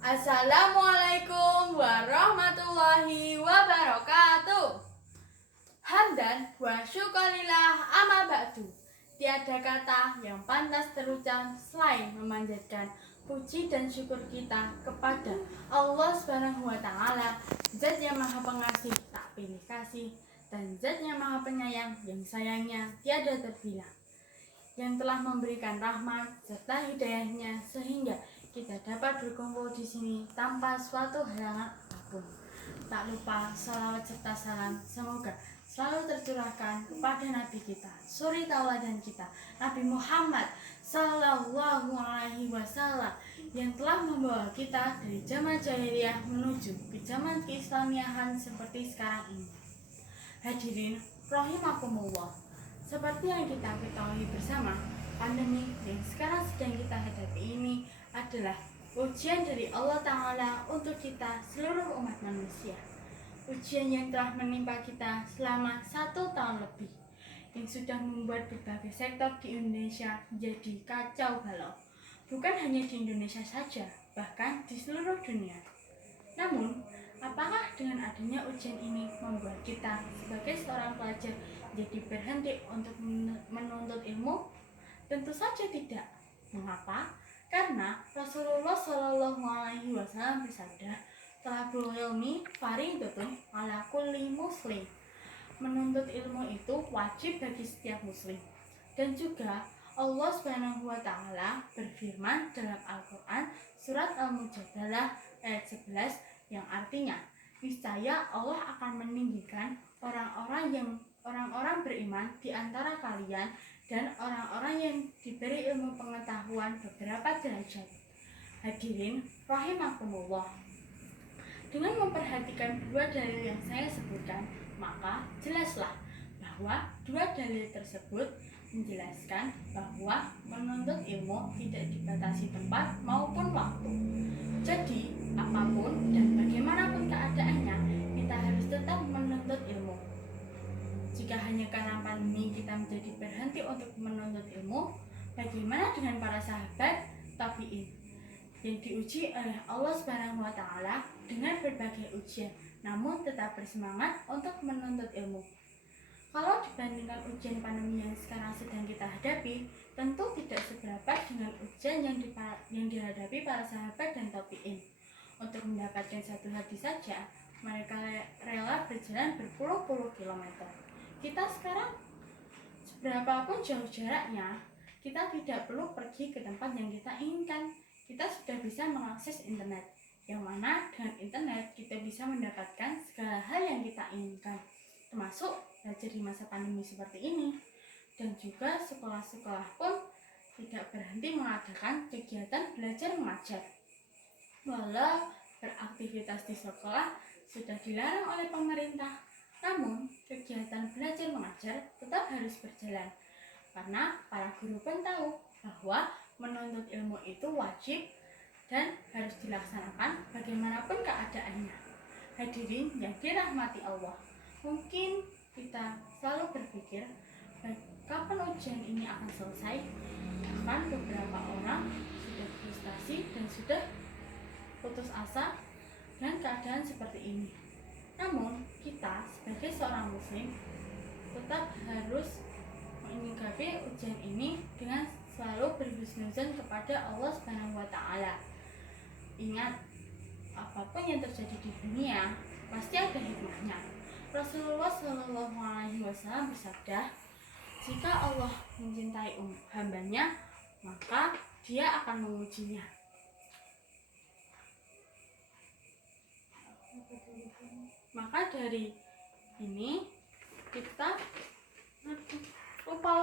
Assalamualaikum warahmatullahi wabarakatuh. Hamdan wa syukurillah amma ba'du. Tiada kata yang pantas terucap selain memanjatkan puji dan syukur kita kepada Allah Subhanahu wa taala, Zat yang Maha Pengasih tak pilih kasih, dan Zat yang Maha Penyayang yang sayangnya tiada terbilang, yang telah memberikan rahmat serta hidayahnya sehingga kita dapat berkumpul di sini tanpa suatu halangan apapun. Tak lupa salawat serta salam semoga selalu tercurahkan kepada Nabi kita, suri tauladan kita, Nabi Muhammad Sallallahu Alaihi Wasallam, yang telah membawa kita dari zaman jahiliyah menuju ke zaman keislamiahan seperti sekarang ini. Hadirin rahimakumullah, seperti yang kita ketahui bersama, pandemi yang sekarang sedang kita hadapi ini adalah ujian dari Allah Ta'ala untuk kita seluruh umat manusia. Ujian yang telah menimpa kita selama 1 tahun lebih, yang sudah membuat berbagai sektor di Indonesia menjadi kacau balau. Bukan hanya di Indonesia saja, bahkan di seluruh dunia. Namun, apakah dengan adanya ujian ini membuat kita sebagai seorang pelajar jadi berhenti untuk menuntut ilmu? Tentu saja tidak. Mengapa? Karena Rasulullah Shallallahu Alaihi Wasallam bersabda, "Talabul ilmi fardhatun ala kulli muslim." Menuntut ilmu itu wajib bagi setiap muslim. Dan juga Allah Subhanahu wa taala berfirman dalam Al-Qur'an surat Al-Mujadalah ayat 11 yang artinya, niscaya Allah akan meninggikan orang-orang beriman di antara kalian dan orang-orang yang diberi ilmu pengetahuan beberapa derajat. Hadirin rahimakumullah, dengan memperhatikan dua dalil yang saya sebutkan, maka jelaslah bahwa dua dalil tersebut menjelaskan bahwa menuntut ilmu tidak dibatasi tempat maupun waktu. Jadi, apapun dan bagaimanapun keadaannya, kita harus tetap menuntut ilmu. Jika hanya karena pandemi kita menjadi berhenti untuk menuntut ilmu, bagaimana dengan para sahabat tabi'in yang diuji oleh Allah Subhanahu wa taala dengan berbagai ujian, namun tetap bersemangat untuk menuntut ilmu? Kalau dibandingkan ujian pandemi yang sekarang sedang kita hadapi, tentu tidak seberapa dengan ujian yang dihadapi para sahabat dan tabi'in. Untuk mendapatkan satu hadis saja, mereka rela berjalan berpuluh-puluh kilometer. Kita sekarang, seberapapun jauh jaraknya, kita tidak perlu pergi ke tempat yang kita inginkan. Kita sudah bisa mengakses internet, yang mana dengan internet kita bisa mendapatkan segala hal yang kita inginkan, termasuk belajar di masa pandemi seperti ini. Dan juga sekolah-sekolah pun tidak berhenti mengadakan kegiatan belajar mengajar. Walau beraktivitas di sekolah sudah dilarang oleh pemerintah, namun kegiatan belajar mengajar tetap harus berjalan, karena para guru pun tahu bahwa menuntut ilmu itu wajib dan harus dilaksanakan bagaimanapun keadaannya. Hadirin yang dirahmati Allah, mungkin kita selalu berpikir, kapan ujian ini akan selesai? Bahkan beberapa orang sudah frustasi dan sudah putus asa dengan keadaan seperti ini. Namun, kita sebagai seorang muslim tetap harus menyikapi ujian ini dengan selalu berhusnuzon kepada Allah Subhanahu wa taala. Ingat, apapun yang terjadi di dunia pasti ada hikmahnya. Rasulullah Shallallahu Alaihi Wasallam bersabda, jika Allah mencintai hambanya, maka Dia akan mengujinya. Maka dari ini kita lupa